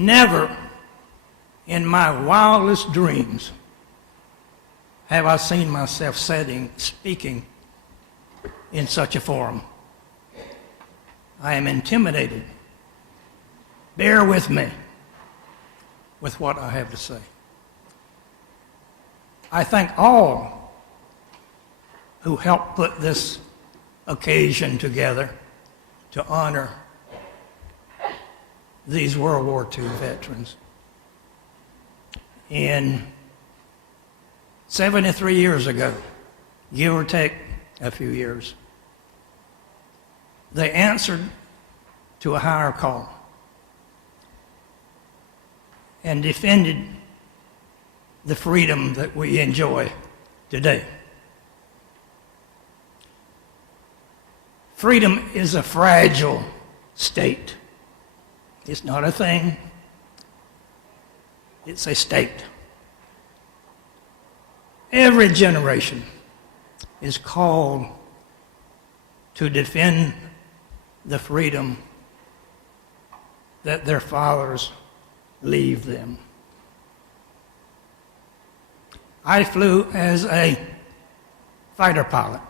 Never in my wildest dreams have I seen myself speaking in such a forum. I am intimidated. Bear with me with what I have to say. I thank all who helped put this occasion together to honor these World War II veterans. In 73 years ago, give or take a few years, they answered to a higher call and defended the freedom that we enjoy today. Freedom is a fragile state. It's not a thing. It's a state. Every generation is called to defend the freedom that their fathers leave them. I flew as a fighter pilot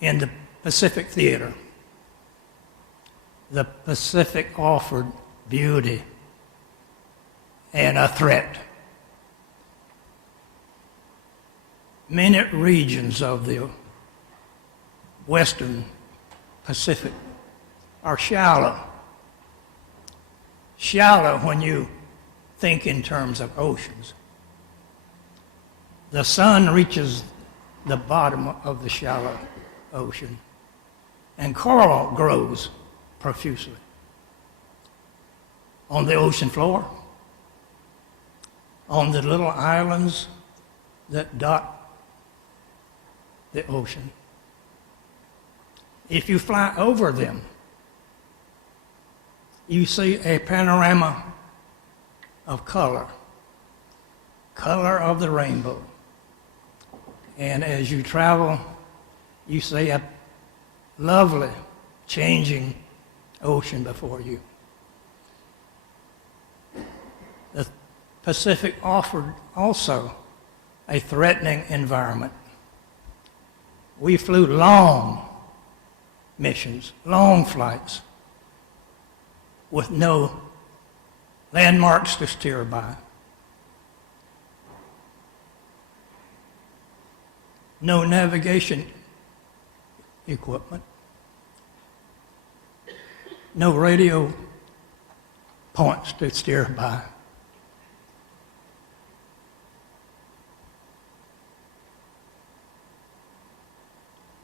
in the Pacific Theater. The Pacific offered beauty and a threat. Many regions of the Western Pacific are shallow. Shallow when you think in terms of oceans. The sun reaches the bottom of the shallow ocean, and coral grows profusely. On the ocean floor, on the little islands that dot the ocean, if you fly over them, you see a panorama of color of the rainbow. And as you travel, you see a lovely, changing ocean before you. The Pacific offered also a threatening environment. We flew long missions, long flights, with no landmarks to steer by. No navigation equipment. No radio points to steer by.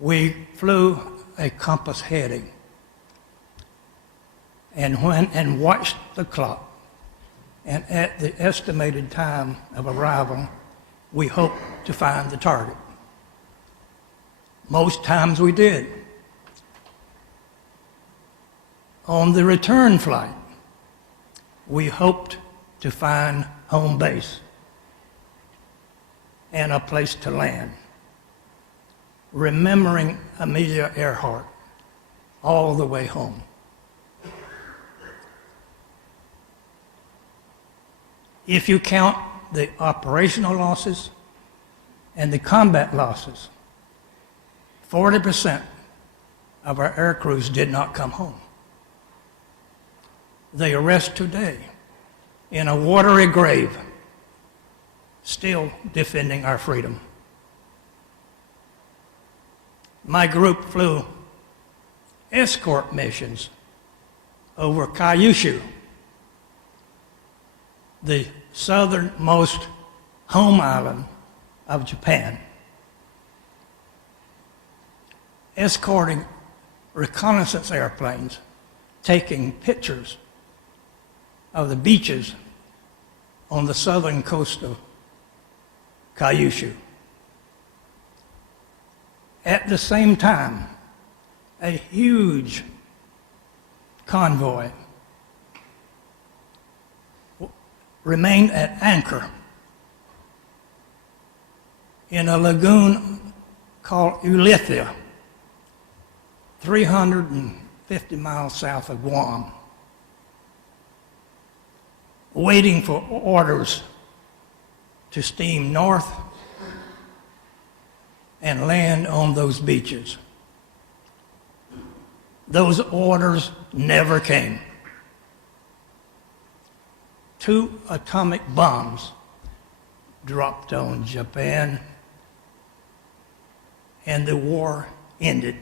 We flew a compass heading and watched the clock. And at the estimated time of arrival, we hoped to find the target. Most times we did. On the return flight, we hoped to find home base and a place to land, remembering Amelia Earhart all the way home. If you count the operational losses and the combat losses, 40% of our air crews did not come home. They rest today in a watery grave, still defending our freedom. My group flew escort missions over Kyushu, the southernmost home island of Japan, escorting reconnaissance airplanes, taking pictures of the beaches on the southern coast of Kyushu. At the same time, a huge convoy remained at anchor in a lagoon called Ulithia, 350 miles south of Guam. waiting for orders to steam north and land on those beaches. Those orders never came. 2 atomic bombs dropped on Japan, and the war ended.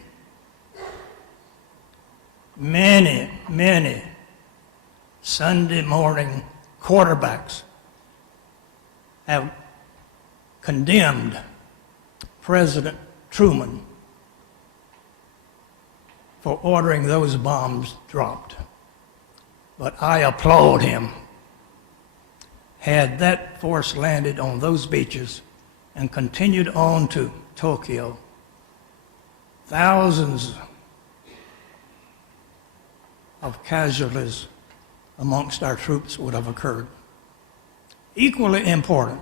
Many Sunday morning quarterbacks have condemned President Truman for ordering those bombs dropped. But I applaud him. Had that force landed on those beaches and continued on to Tokyo, thousands of casualties amongst our troops would have occurred. Equally important,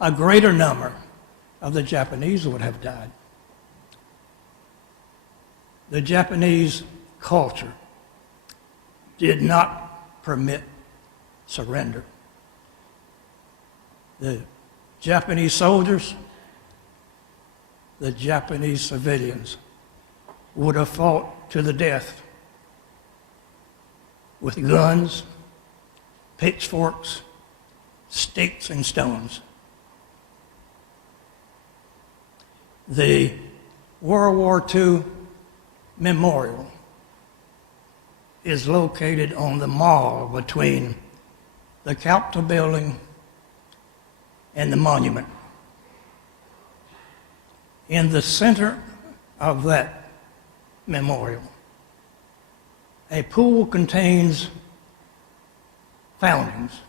a greater number of the Japanese would have died. The Japanese culture did not permit surrender. The Japanese soldiers, the Japanese civilians would have fought to the death with guns, pitchforks, sticks, and stones. The World War II memorial is located on the mall between the Capitol building and the monument. In the center of that memorial, a pool contains fountains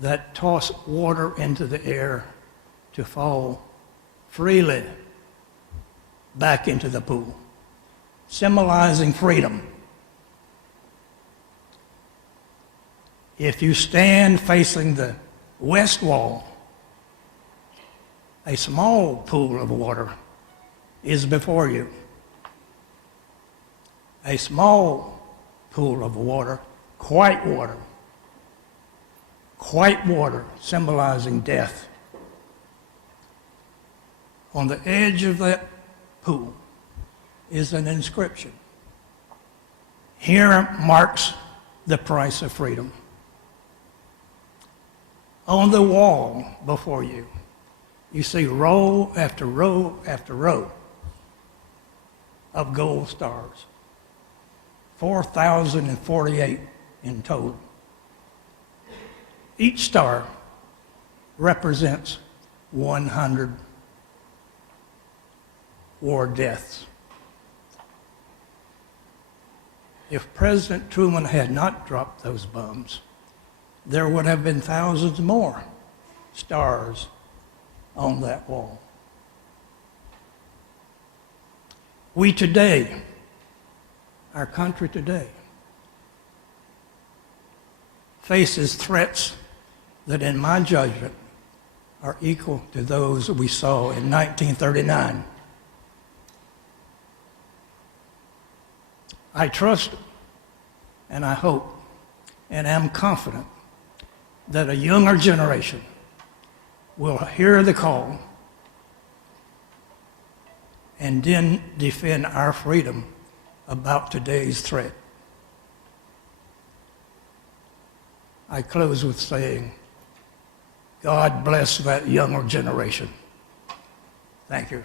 that toss water into the air to fall freely back into the pool, symbolizing freedom. If you stand facing the west wall, a small pool of water is before you. A small pool of water, white water symbolizing death. On the edge of that pool is an inscription. Here marks the price of freedom. On the wall before you, you see row after row after row of gold stars, 4,048 in total. Each star represents 100 war deaths. If President Truman had not dropped those bombs, there would have been thousands more stars on that wall. We today, our country today, faces threats that, in my judgment, are equal to those we saw in 1939. I trust and I hope and am confident that a younger generation will hear the call and then defend our freedom about today's threat. I close with saying, God bless that younger generation. Thank you.